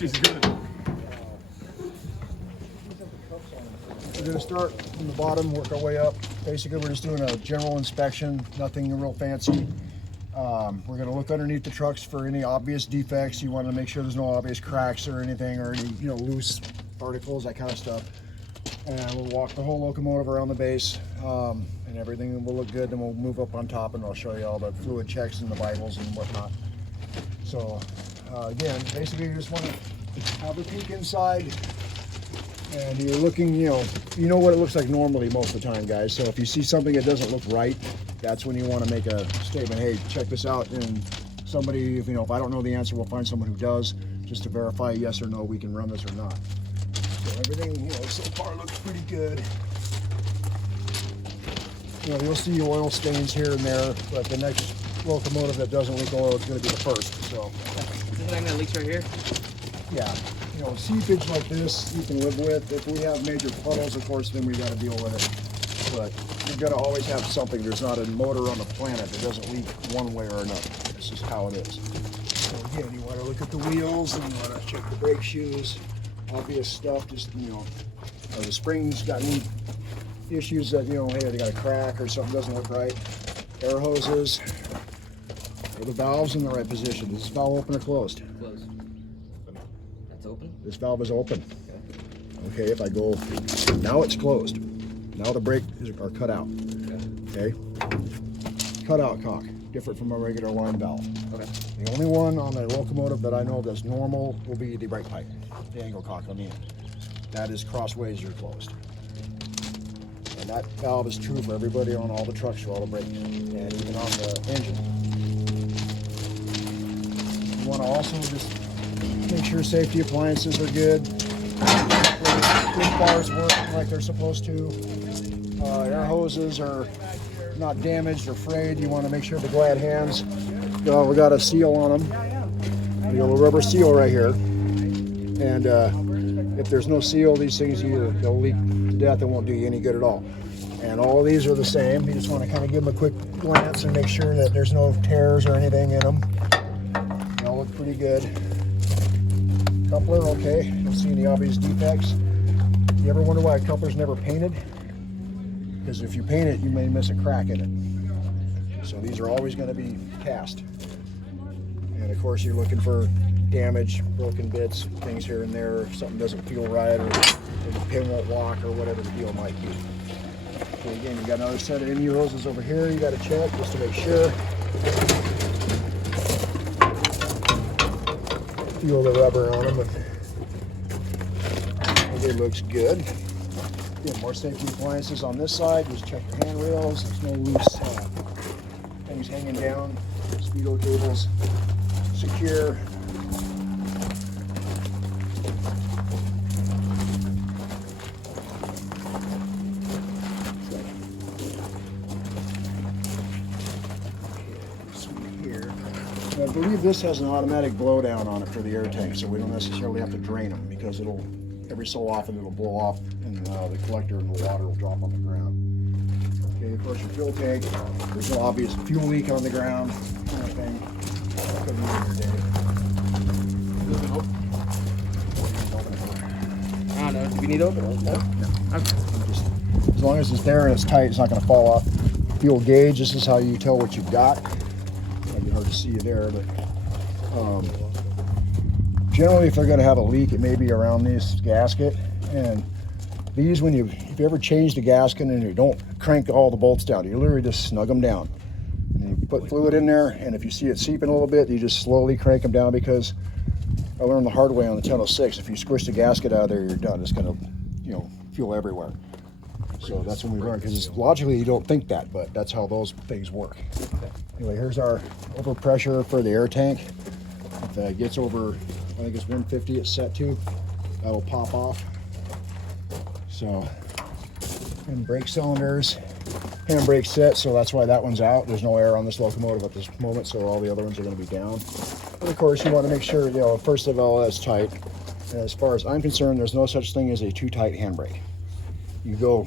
She's good. We're going to start from the bottom, work our way up. Basically, we're just doing a general inspection, nothing real fancy. We're going to look underneath the trucks for any obvious defects. You want to make sure there's no obvious cracks or anything, or any loose particles, that kind of stuff. And we'll walk the whole locomotive around the base, and everything will look good. Then we'll move up on top, and I'll show you all the fluid checks and the vitals and whatnot. So again, basically, you just want to have a peek inside. And you're looking, you know what it looks like normally most of the time, guys. So if you see something that doesn't look right, that's when you want to make a statement. Hey, check this out. And somebody, if I don't know the answer, we'll find someone who does, just to verify yes or no, we can run this or not. So everything, so far looks pretty good. You'll see oil stains here and there, but the next locomotive that doesn't leak oil is going to be the first. So. Is this thing that leaks right here? Yeah. Seepage like this you can live with. If we have major puddles, of course, then we got to deal with it. But you've got to always have something. There's not a motor on the planet that doesn't leak one way or another. This is how it is. So again, you want to look at the wheels and you want to check the brake shoes. Obvious stuff. Just the springs got any issues that hey, they got a crack or something doesn't look right. Air hoses. Are the valves in the right position? Is this valve open or closed? Closed. Open? This valve is open. Okay, if I go, now it's closed. Now the brakes are cut out. Okay. Cut out cock, different from a regular line valve. Okay. The only one on the locomotive that I know that's normal will be the brake pipe, the angle cock on the end. That is crossways, you're closed. And that valve is true for everybody on all the trucks for all the brakes, and even on the engine. You want to also just make sure safety appliances are good. Brake bars work like they're supposed to. Air hoses are not damaged or frayed. You want to make sure the glad hands, we got a seal on them. We got a little rubber seal right here. And if there's no seal, these things they'll leak to death. It won't do you any good at all. And all of these are the same. You just want to kind of give them a quick glance and make sure that there's no tears or anything in them. They all look pretty good. Coupler, okay. Don't see any obvious defects. You ever wonder why a coupler's never painted? Because if you paint it, you may miss a crack in it. So these are always going to be cast. And of course, you're looking for damage, broken bits, things here and there. If something doesn't feel right, or the pin won't lock, or whatever the deal might be. Okay, again, you got another set of MU hoses over here. You got to check just to make sure. Feel the rubber on them. It looks good. Again, more safety appliances on this side. Just check your handrails. There's no loose things hanging down. Speedo cables secure. I believe this has an automatic blowdown on it for the air tank, so we don't necessarily have to drain them, because every so often it'll blow off and the collector and the water will drop on the ground. Okay, of course your fuel tank, there's no obvious fuel leak on the ground, kind of thing. Could be I don't know. Do we need to open it? No? Okay. Just, as long as it's there and it's tight, it's not going to fall off. Fuel gauge, this is how you tell what you've got. Might be hard to see you there, but generally if they're going to have a leak, it may be around this gasket. And these, if you ever change the gasket and you don't crank all the bolts down, you literally just snug them down. And you put fluid in there, and if you see it seeping a little bit, you just slowly crank them down, because I learned the hard way on the 1006. If you squish the gasket out of there, you're done. It's going to, fuel everywhere. So that's when we learned, because logically you don't think that, but that's how those things work. Anyway, here's our overpressure for the air tank. If it gets over, I think it's 150 it's set to, that'll pop off. So, and brake cylinders, handbrake set, so that's why that one's out. There's no air on this locomotive at this moment, so all the other ones are going to be down. And of course, you want to make sure, first of all, that's tight. And as far as I'm concerned, there's no such thing as a too tight handbrake. You go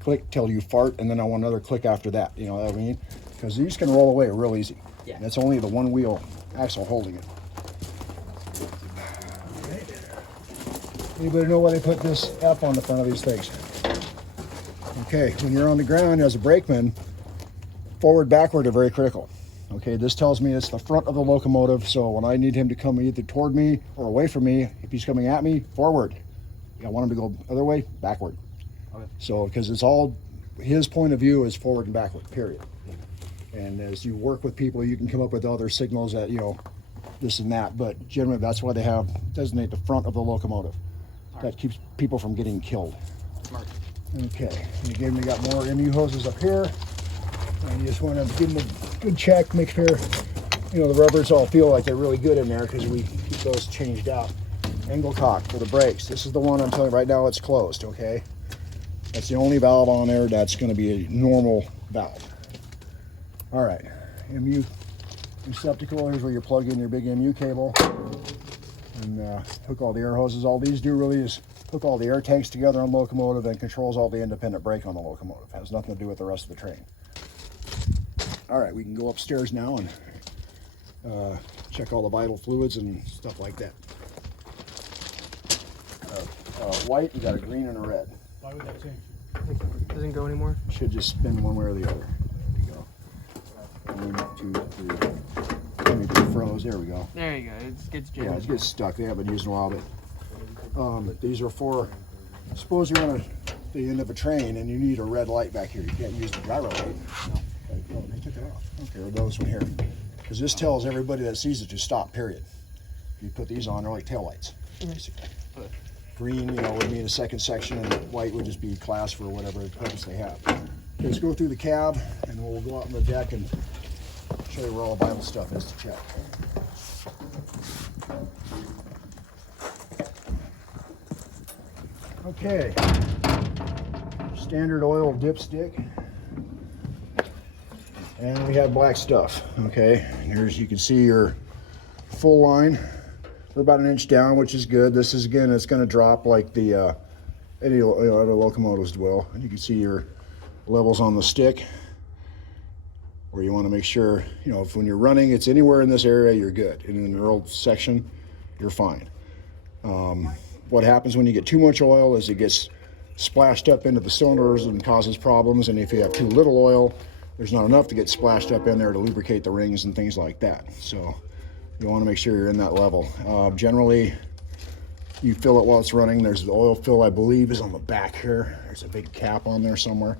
click till you fart, and then I want another click after that. You know what I mean? Because these can roll away real easy. Yeah. And it's only the one wheel axle holding it. Anybody know why they put this F on the front of these things? Okay, when you're on the ground as a brakeman, forward, backward are very critical. Okay, this tells me it's the front of the locomotive, so when I need him to come either toward me or away from me, if he's coming at me, forward. I want him to go other way, backward. Okay. So, because it's all, his point of view is forward and backward, period. And as you work with people, you can come up with other signals that, you know, this and that, but generally that's why they have designate the front of the locomotive. That keeps people from getting killed. Smart. Okay, and again, we got more MU hoses up here. And you just want to give them a good check, make sure, you know, the rubbers all feel like they're really good in there because we keep those changed out. Angle cock for the brakes. This is the one I'm telling you right now, it's closed, okay? That's the only valve on there that's going to be a normal valve. All right, MU receptacle, here's where you plug in your big MU cable and hook all the air hoses. All these do really is hook all the air tanks together on the locomotive and controls all the independent brake on the locomotive. It has nothing to do with the rest of the train. All right, we can go upstairs now and check all the vital fluids and stuff like that. White, we got a green and a red. Why would that change? It doesn't go anymore? Should just spin one way or the other. There you go. 1, 2, 3. Maybe froze. There we go. There you go. It gets jammed. Yeah, it gets stuck. They haven't used in a while, but these are for, suppose you're on the end of a train and you need a red light back here. You can't use the gyro light. No, they took it off. Okay, or those one here. Because this tells everybody that sees it to stop, period. You put these on, they're like taillights, basically. Green, you know, would mean a second section, and white would just be class for whatever purpose they have. Okay, let's go through the cab, and we'll go out on the deck and show you where all the vital stuff is to check. Okay, standard oil dipstick. And we have black stuff, okay? Here's, you can see your full line. We're about 1 inch down, which is good. This is, again, it's gonna drop like the any other locomotives will. And you can see your levels on the stick, where you wanna make sure, you know, if when you're running, it's anywhere in this area, you're good. And in the roll section, you're fine. What happens when you get too much oil is it gets splashed up into the cylinders and causes problems. And if you have too little oil, there's not enough to get splashed up in there to lubricate the rings and things like that. So you want to make sure you're in that level. Generally, you fill it while it's running. There's the oil fill, I believe, is on the back here. There's a big cap on there somewhere,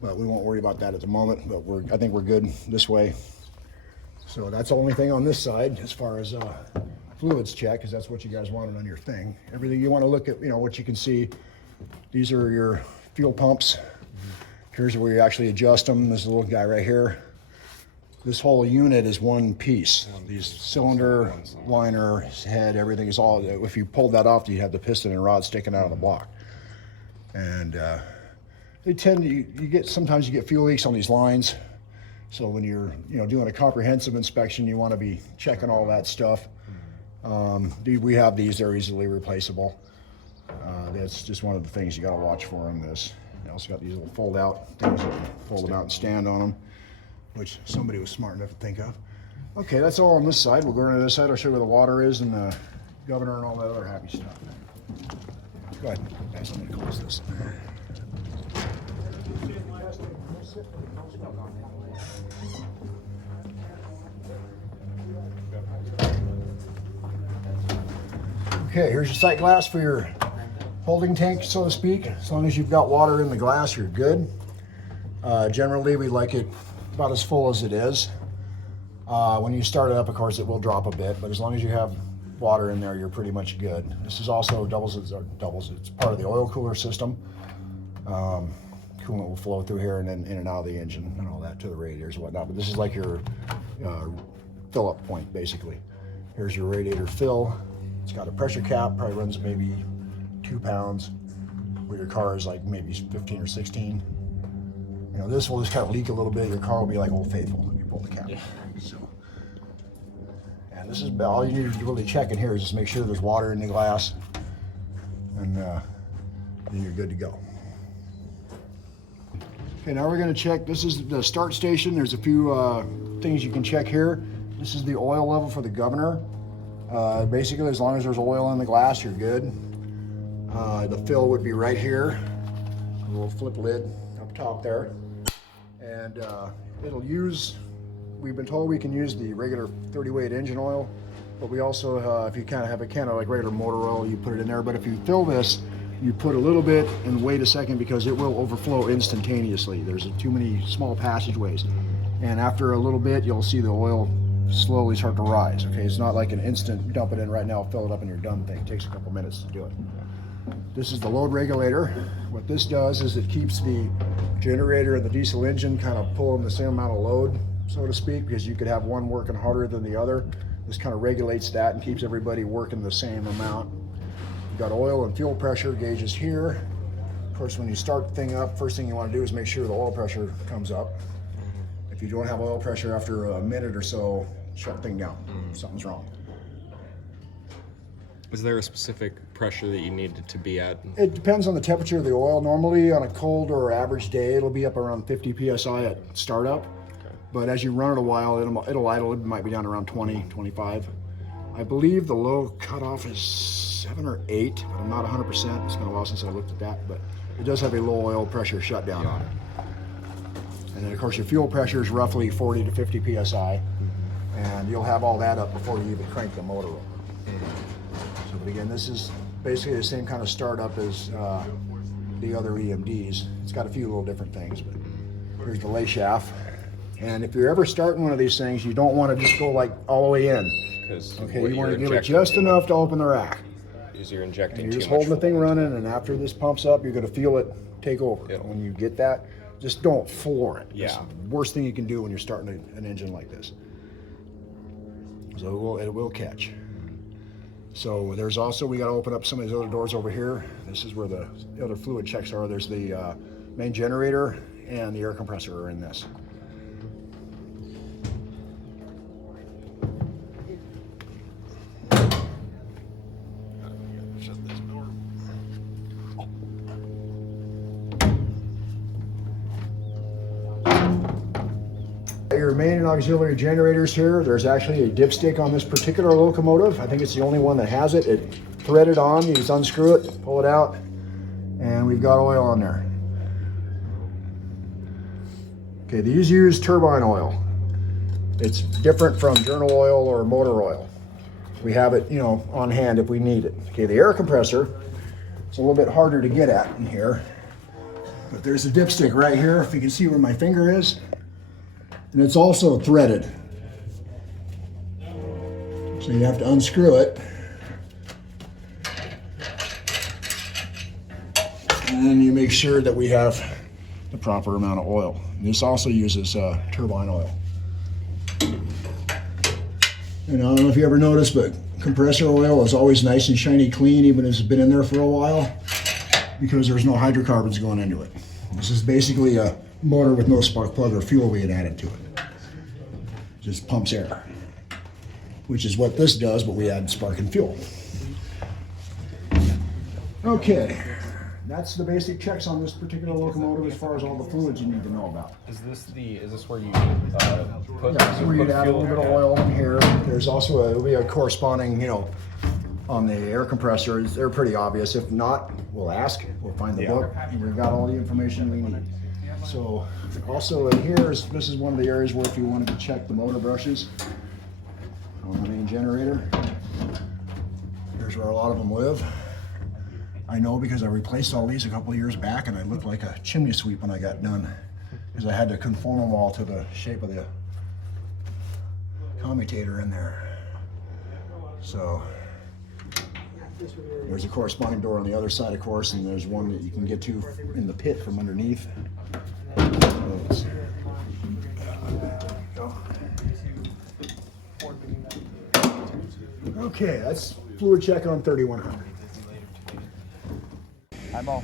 but we won't worry about that at the moment. But I think we're good this way. So that's the only thing on this side as far as fluids check, because that's what you guys wanted on your thing. Everything you want to look at, you know, what you can see. These are your fuel pumps. Here's where you actually adjust them. This little guy right here. This whole unit is one piece. These cylinder, liner, head, everything is all, if you pulled that off, you'd have the piston and rod sticking out of the block. And they tend to, you get, sometimes you get fuel leaks on these lines. So when you're, you know, doing a comprehensive inspection, you want to be checking all that stuff. We have these, they're easily replaceable. That's just one of the things you got to watch for in this. You also got these little fold out things that you fold them out and stand on them, which somebody was smart enough to think of. Okay, that's all on this side. We'll go to this side. I'll show you where the water is and the governor and all that other happy stuff. Go ahead, guys, I'm gonna close this. Okay, here's your sight glass for your holding tank, so to speak. As long as you've got water in the glass, you're good. Generally, we like it about as full as it is. When you start it up, of course, it will drop a bit, but as long as you have water in there, you're pretty much good. This is also it's part of the oil cooler system. Coolant will flow through here and then in and out of the engine and all that to the radiators and whatnot, but this is like your fill-up point, basically. Here's your radiator fill. It's got a pressure cap, probably runs maybe 2 pounds, where your car is like maybe 15 or 16. You know, this will just kind of leak a little bit. Your car will be like Old Faithful when you pull the cap. Yeah. So, and this is all you need to really check in here is just make sure there's water in the glass, and then you're good to go. Okay, now we're going to check. This is the start station. There's a few things you can check here. This is the oil level for the governor. Basically, as long as there's oil in the glass, you're good. The fill would be right here, a little flip lid up top there, and it'll use, we've been told we can use the regular 30 weight engine oil, but we also, if you kind of have a can of like regular motor oil, you put it in there. But if you fill this, you put a little bit and wait a second because it will overflow instantaneously. There's too many small passageways. And after a little bit, you'll see the oil slowly start to rise. Okay, it's not like an instant dump it in right now, fill it up and you're done thing. It takes a couple minutes to do it. This is the load regulator. What this does is it keeps the generator and the diesel engine kind of pulling the same amount of load, so to speak, because you could have one working harder than the other. This kind of regulates that and keeps everybody working the same amount. You've got oil and fuel pressure gauges here. Of course, when you start the thing up, first thing you want to do is make sure the oil pressure comes up. If you don't have oil pressure after a minute or so, shut the thing down. Something's wrong. Is there a specific pressure that you need it to be at? It depends on the temperature of the oil. Normally on a cold or average day, it'll be up around 50 PSI at startup. Okay. But as you run it a while, it'll idle. It might be down around 20, 25. I believe the low cutoff is 7 or 8, but I'm not 100%. It's been a while since I looked at that, but it does have a low oil pressure shutdown on it. And then of course your fuel pressure is roughly 40 to 50 PSI, and you'll have all that up before you even crank the motor over. So, but again, this is basically the same kind of startup as the other EMDs. It's got a few little different things, but here's the lay shaft. And if you're ever starting one of these things, you don't want to just go like all the way in. Okay, you want to give it just enough to open the rack. You're injecting and you're just holding the thing running, and after this pumps up, you're going to feel it take over. Yep. When you get that, just don't floor it. Yeah. It's the worst thing you can do when you're starting an engine like this. So it will catch. So there's also, we got to open up some of these other doors over here. This is where the other fluid checks are. There's the main generator and the air compressor are in this. Shut this door. Your main and auxiliary generators here. There's actually a dipstick on this particular locomotive. I think it's the only one that has it. It threaded on. You just unscrew it, pull it out, and we've got oil on there. Okay, these use turbine oil. It's different from journal oil or motor oil. We have it, on hand if we need it. Okay, the air compressor, it's a little bit harder to get at in here, but there's a dipstick right here. If you can see where my finger is. And it's also threaded. So you have to unscrew it. And then you make sure that we have the proper amount of oil. And this also uses turbine oil. And I don't know if you ever noticed, but compressor oil is always nice and shiny clean, even if it's been in there for a while, because there's no hydrocarbons going into it. This is basically a motor with no spark plug or fuel we had added to it. Just pumps air, which is what this does, but we add spark and fuel. Okay, that's the basic checks on this particular locomotive as far as all the fluids you need to know about. Is this where you put? Yeah, so where you'd add a little bit of oil in here. There's also there'll be a corresponding, on the air compressors. They're pretty obvious. If not, we'll ask. We'll find the book, and we've got all the information we need. So also in here, this is one of the areas where if you wanted to check the motor brushes on the main generator, here's where a lot of them live. I know because I replaced all these a couple of years back, and I looked like a chimney sweep when I got done because I had to conform them all to the shape of the commutator in there. So there's a corresponding door on the other side, of course, and there's one that you can get to in the pit from underneath. Okay, that's fluid check on 3100. Eyeball.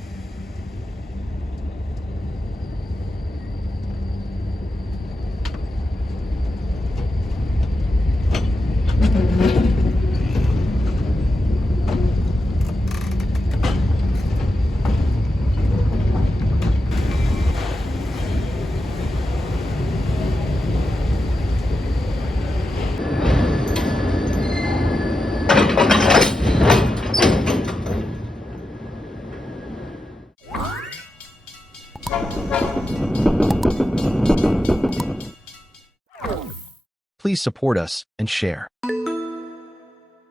please support us and share.